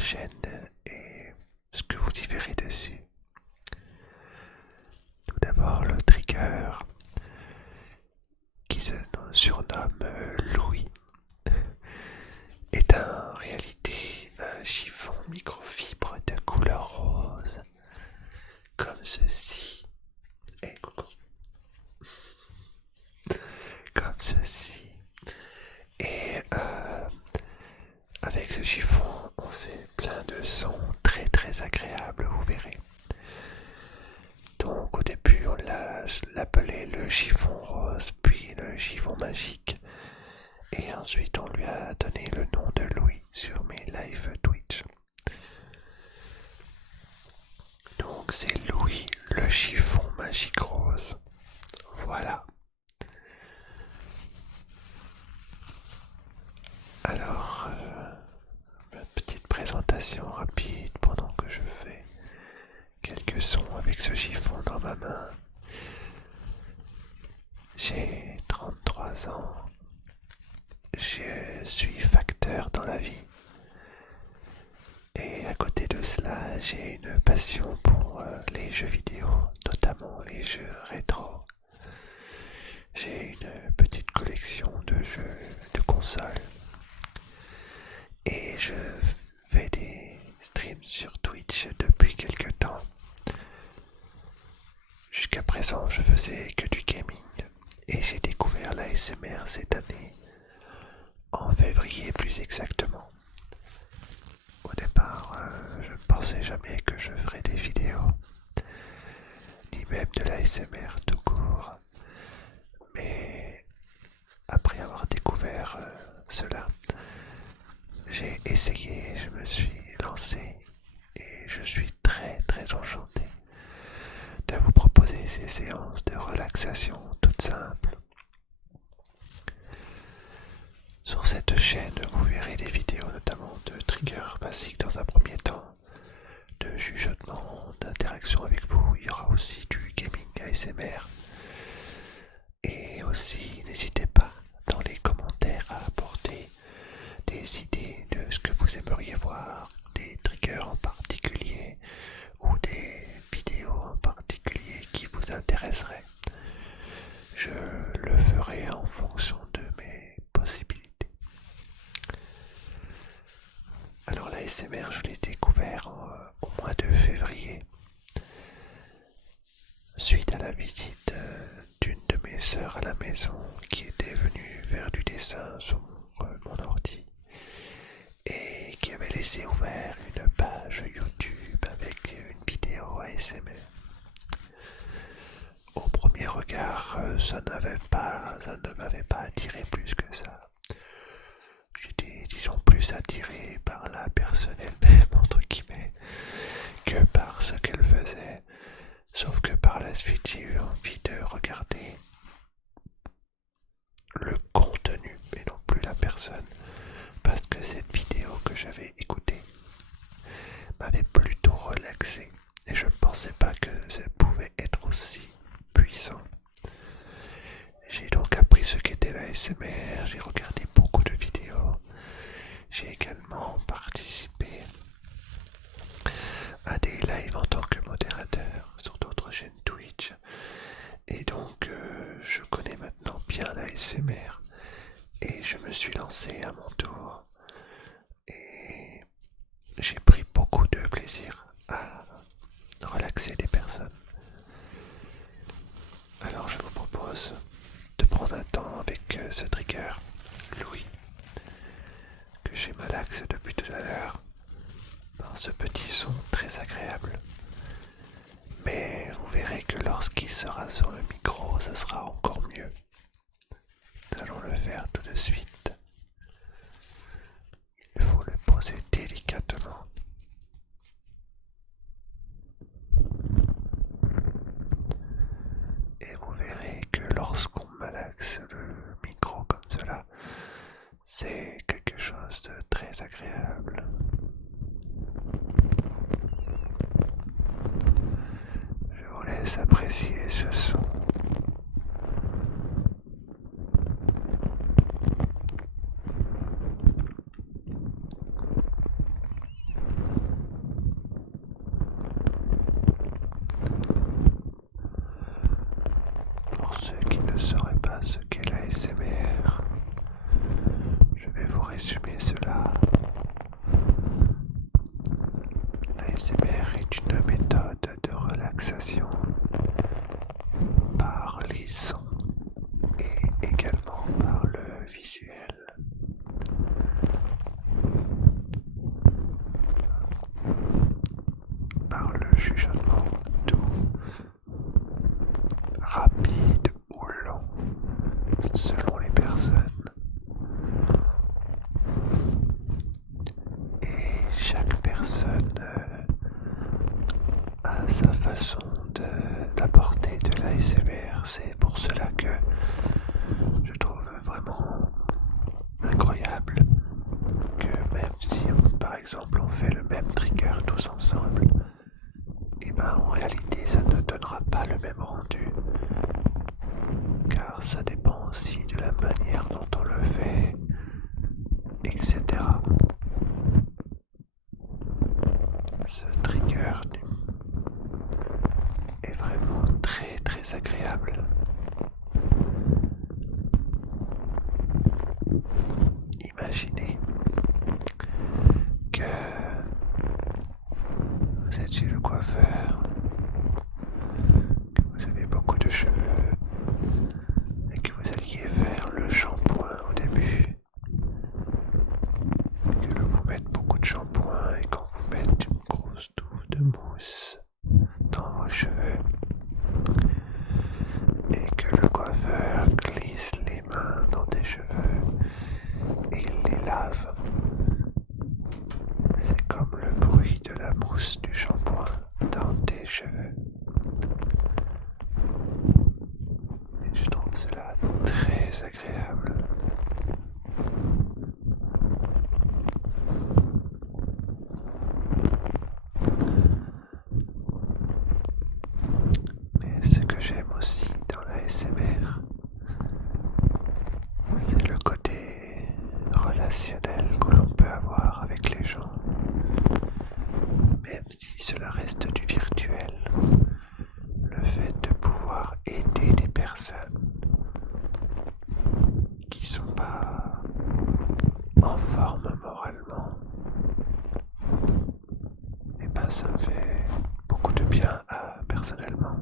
chaîne et ce que vous y verrez dessus. Tout d'abord, le trigger qui se surnomme Louis est en réalité un chiffon microfibre de couleur rose, comme ceci. Et coucou. Comme ceci. Et avec ce chiffon, on fait plein de sons très très agréables, vous verrez. Donc au début, on l'appelait le chiffon rose, puis le chiffon magique. Et ensuite, on lui a donné le nom de Louis sur mes lives Twitch. Donc c'est Louis le chiffon magique rose. Voilà. Alors, une petite présentation rapide pendant que je fais quelques sons avec ce chiffon dans ma main. J'ai 33 ans. Je suis facteur dans la vie. Et à côté de cela, j'ai une passion pour les jeux vidéo, notamment les jeux rétro. J'ai une petite collection de jeux de console. Et je fais des streams sur Twitch depuis quelques temps. Jusqu'à présent, je faisais que du gaming. Et j'ai découvert l'ASMR cette année, en février plus exactement. Au départ, je ne pensais jamais que je ferais des vidéos, ni même de l'ASMR tout court. Mais après avoir découvert cela, j'ai essayé, je me suis lancé et je suis très très enchanté de vous proposer ces séances de relaxation toutes simples. Sur cette chaîne, vous verrez des vidéos notamment de triggers basiques dans un premier temps, de chuchotement, d'interaction avec vous. Il y aura aussi du gaming ASMR. Et aussi, n'hésitez pas dans les commentaires à apporter des idées de ce que vous aimeriez voir, des triggers en particulier ou des vidéos en particulier qui vous intéresseraient. Je le ferai en fonction de mes possibilités. Alors l'ASMR, je l'ai découvert au mois de février, suite à la visite d'une de mes sœurs à la maison qui était venue faire du dessin sur mon ordi et qui avait laissé ouvert une page YouTube avec une vidéo ASMR. Au premier regard, ça ne m'avait pas attiré plus que ça. J'étais, disons, plus attiré par la personne elle-même, entre guillemets, que par ce qu'elle faisait. Sauf que par la suite, j'ai eu envie de regarder le contenu et non plus la personne. Parce que cette vidéo que j'avais écoutée m'avait plutôt relaxé. Et je ne pensais pas que ça pouvait être aussi puissant. J'ai donc appris ce qu'était la ASMR, j'ai regardé beaucoup de vidéos. J'ai également participé à des lives en tant que modérateur sur d'autres chaînes Twitch. Et donc je connais maintenant bien la ASMR. Et je me suis lancé à mon tour. Et j'ai pris beaucoup de plaisir à relaxer les personnes. Alors je vous propose de prendre un temps avec ce trigger Louis que j'ai malaxé depuis tout à l'heure par ce petit son très agréable. Mais vous verrez que lorsqu'il sera sur le micro, ça sera encore mieux. Nous allons le faire tout de suite. Il faut le poser délicatement. Et vous verrez que lorsqu'on malaxe le micro comme cela, c'est quelque chose de très agréable. Je vous laisse apprécier ce son. pas ce qu'est l'ASMR, je vais vous résumer cela. L'ASMR est une méthode de relaxation par les sons et également par le visuel. Par le chuchotement doux, rapide ou lent, selon les personnes. Et chaque personne a sa façon d'apporter de l'ASMR. C'est pour cela que je trouve vraiment incroyable que même si par exemple on fait le même trigger tous ensemble, et ben en réalité ça ne donnera pas le même rendu, car ça dépend aussi de la manière dont on le fait, etc. Ce trigger est vraiment très très agréable. Imaginez que vous êtes chez le coiffeur, que vous avez beaucoup de cheveux et que vous alliez faire le shampoing au début, que vous mettez beaucoup de shampoing et quand vous mettez une grosse touffe de mousse dans vos cheveux et que le coiffeur glisse les mains dans tes cheveux et il les lave. C'est comme le bruit de la mousse du shampoing dans tes cheveux. Et je trouve cela très agréable. Mais ce que j'aime aussi dans la SMR, c'est le côté relationnel que l'on peut avoir avec les gens. Même si cela reste du virtuel, le fait de pouvoir aider des personnes qui sont pas en forme moralement, et ben ça me fait beaucoup de bien personnellement.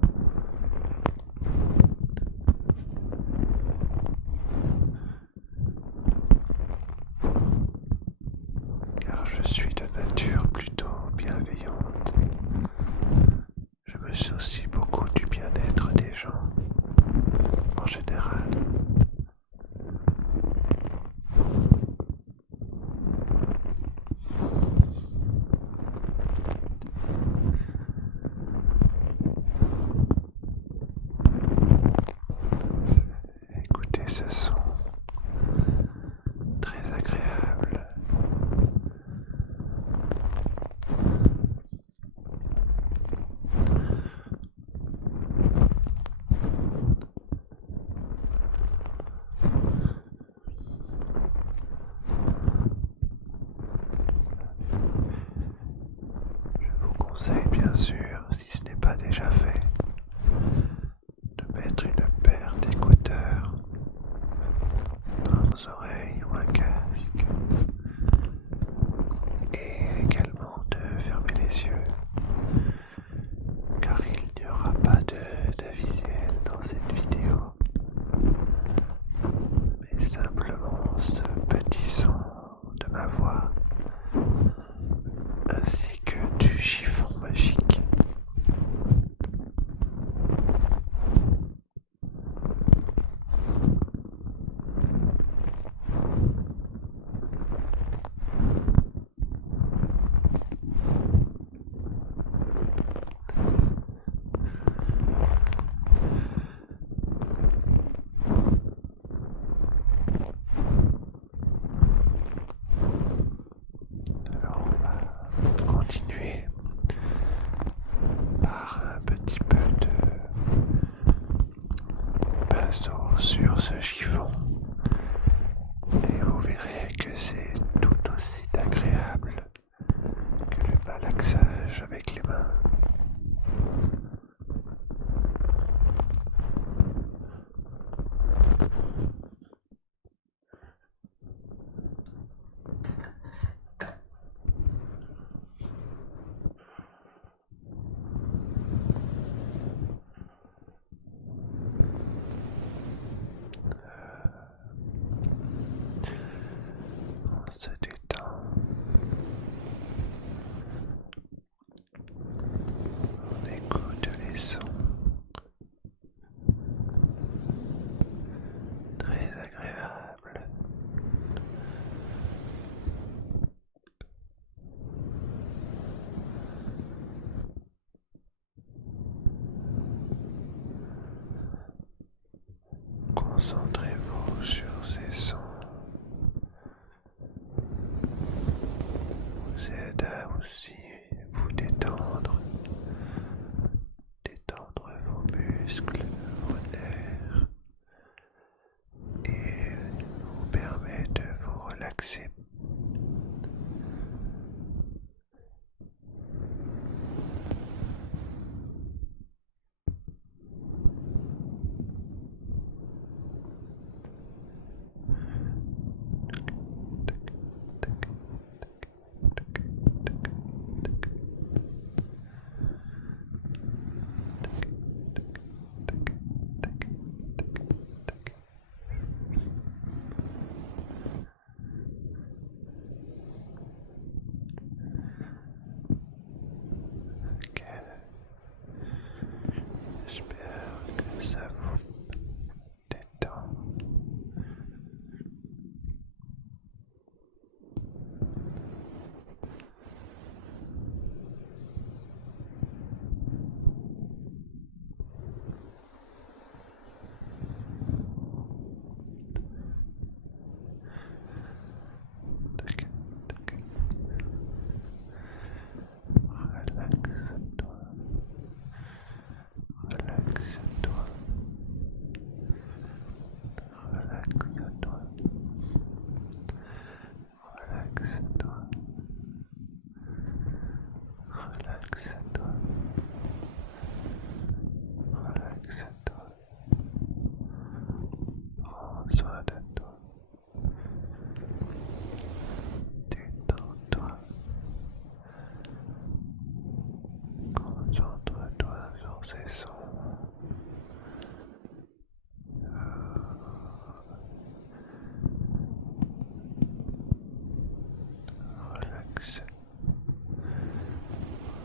Car je suis de nature plutôt bienveillante. Je me soucie beaucoup du bien-être des gens en général. Écoutez ce son très agréable. Je vous conseille bien sûr, si ce n'est pas déjà fait, de mettre une paire d'écouteurs dans vos oreilles ou un casque, et également de fermer les yeux, car il n'y aura pas de visuel dans cette vidéo, mais simplement ce petit son de ma voix ainsi que du chiffon magique. Alors on va continuer par un petit peu de pinceau sur ce chiffon et vous verrez que c'est tout aussi agréable que le malaxage avec les mains. Concentrez-vous sur ces sons. Vous aide à aussi vous détendre, détendre vos muscles, vos nerfs et vous permet de vous relaxer. Ok. J'espère que ça vous détend. Relaxe-toi, relaxe-toi, relaxe-toi, relaxe-toi, relaxe-toi, relaxe-toi. Prends soin de toi, détends-toi, concentre-toi sur ces sons. Relaxe,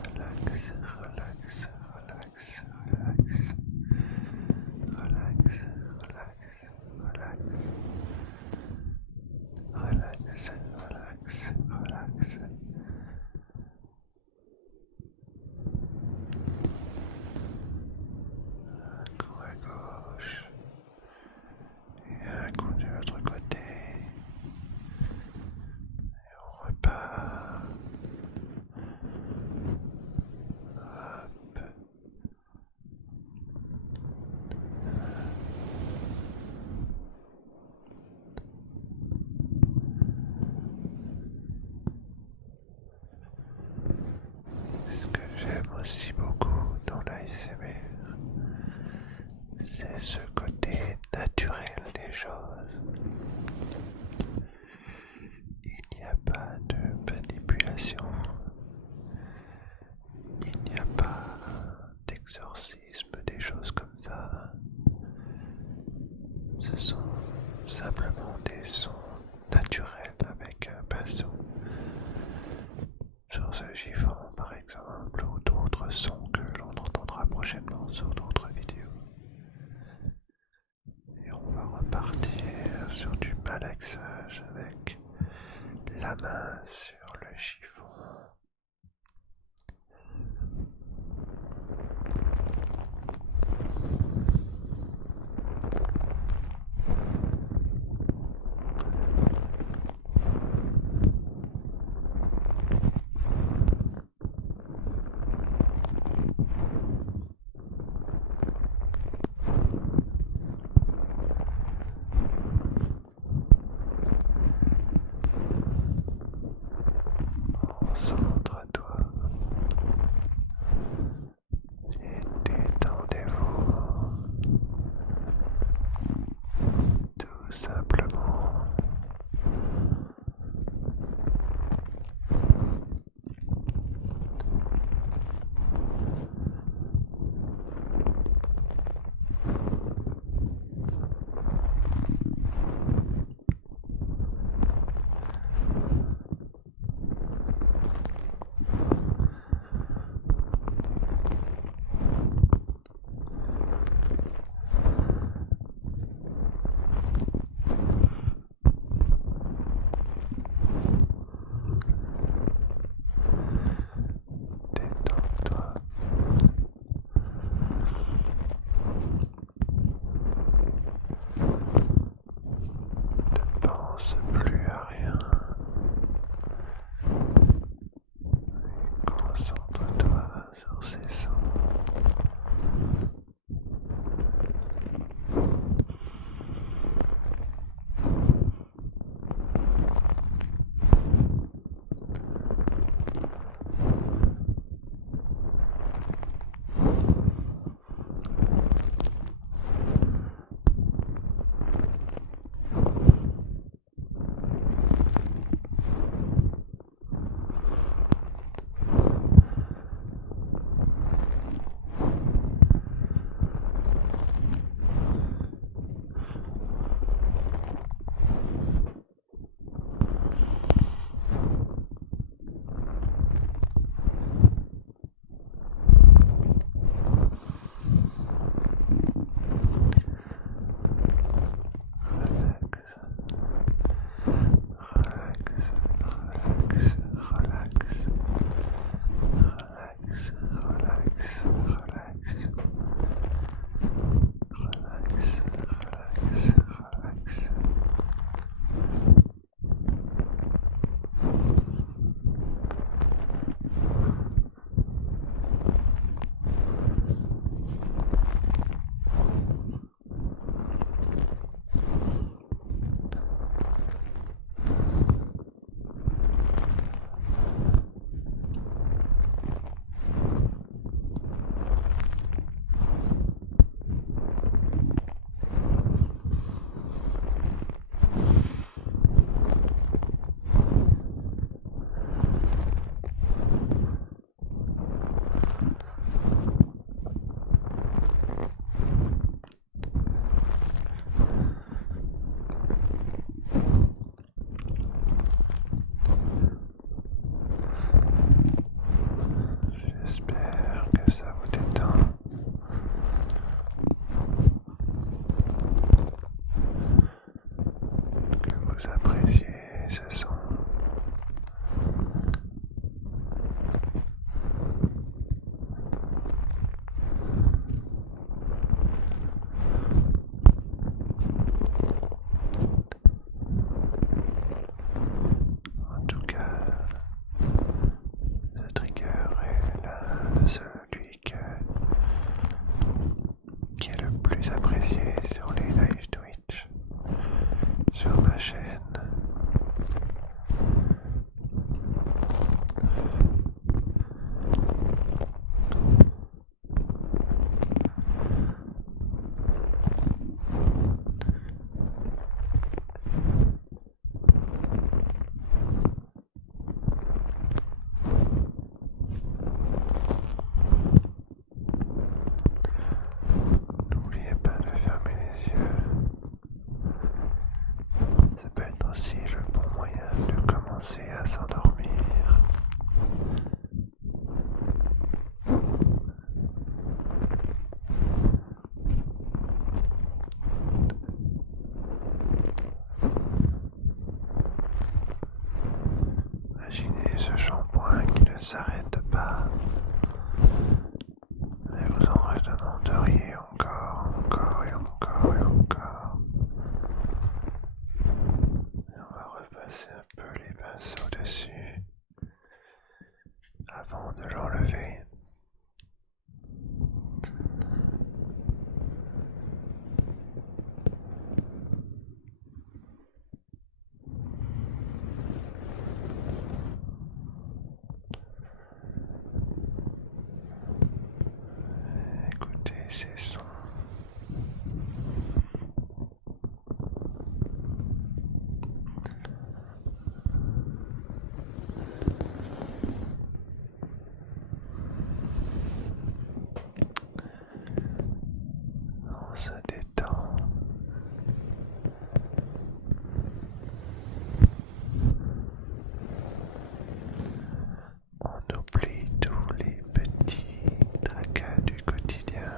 relax, relax, relax, relax, relax, relax, relax, relax, relax, relax. Un coup à gauche et un coup de l'autre côté. Et on repart. Hop. Ce que j'aime aussi beaucoup dans l'ASMR, c'est ce côté naturel des choses. Il n'y a pas de manipulation, il n'y a pas d'exorcisme, des choses comme ça. Ce sont simplement des sons naturels avec un pinceau. Sur ce chiffon par exemple, ou d'autres sons que l'on entendra prochainement sur d'autres vidéos. Et on va repartir sur du malaxage avec la main sur le chiffon. s'arrête pas. Et vous en redemanderiez encore, encore et encore et encore. Et on va repasser un peu les pinceaux dessus avant de l'enlever. Écoutez ces sons. On se détend. On oublie tous les petits tracas du quotidien.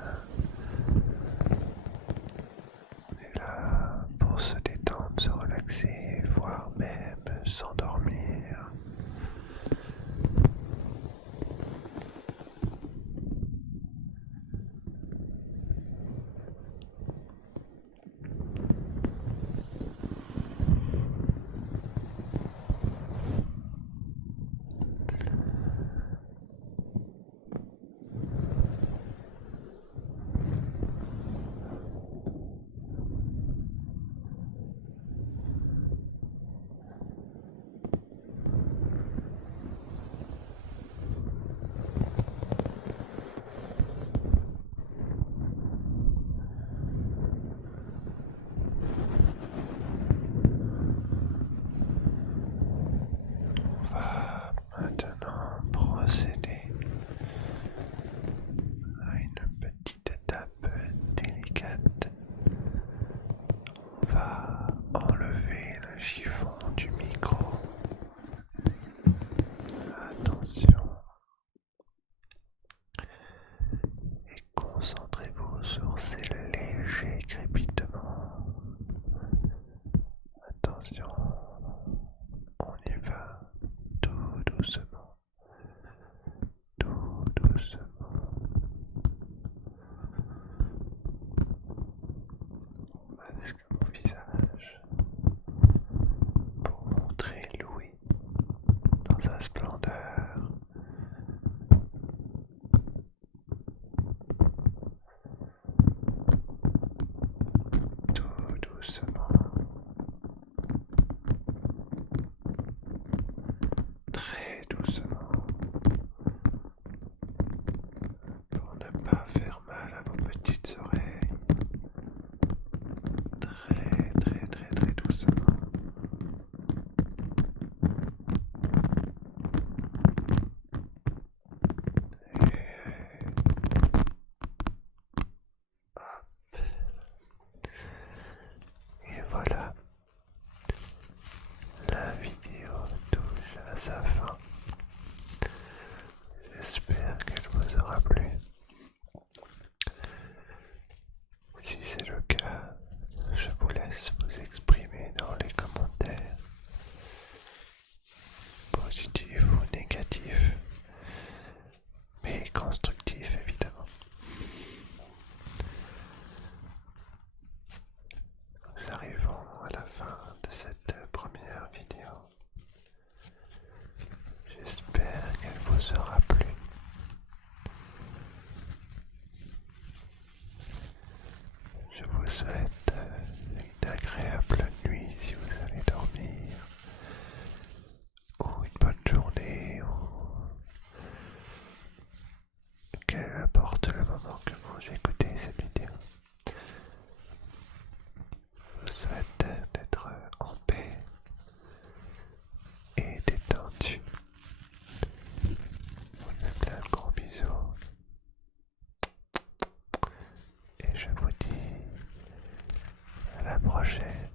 On est là pour se détendre, se relaxer, voire même s'endormir. On va maintenant procéder à une petite étape délicate. On va enlever le chiffon du micro. Attention. Et concentrez-vous sur ces légers crépitements. Attention. On y va tout doucement. Tout doucement. On masque mon visage pour montrer Louis dans sa splendeur. Tout doucement. Très doucement. Pour ne pas faire mal à vos petites oreilles. Très très très très doucement. Et voilà, la vidéo touche à sa fin. J'espère qu'elle vous aura plu. Si c'est le cas, je vous laisse vous exprimer dans les commentaires, positifs ou négatifs, mais constructifs évidemment. Nous arrivons à la fin de cette première vidéo. J'espère qu'elle vous aura plu. Je vous souhaite une agréable nuit si vous allez dormir, ou une bonne journée, ou qu'importe le moment que vous écoutez cette vidéo. Je vous souhaite d'être en paix et détendu. Je vous fais plein de gros bisous. Et je vous dis à la prochaine.